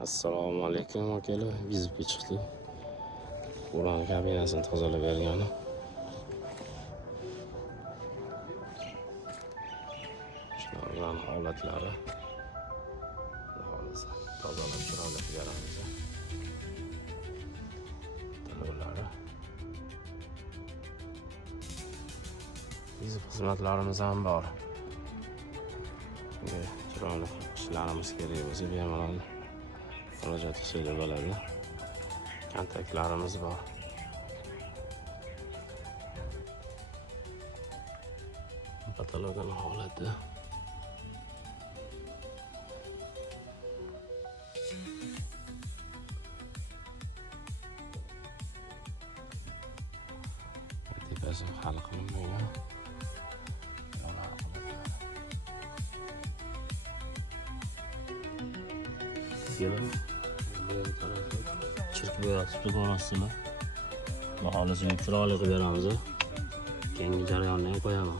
Assalomu alaykum akalar. Vizitga chiqdi. Ularning kabinasini tozalab bergani. Shularning holatlari. Xolos tozalab chiroyli beramiz. Tanlovlari. Vizit xizmatlarimiz ham bor. Chiroyli ishlarimiz kerak bo'lsa bemalol murojaat qilishga bo'ladi. Kontaktlarimiz bor. Patologning holati. Tepasi hali qilinmagan. Chirk bo'yatib ko'rasizlar. Baholasiga chiroyli qilib beramiz. Keyingi jarayonni ham qo'yaman.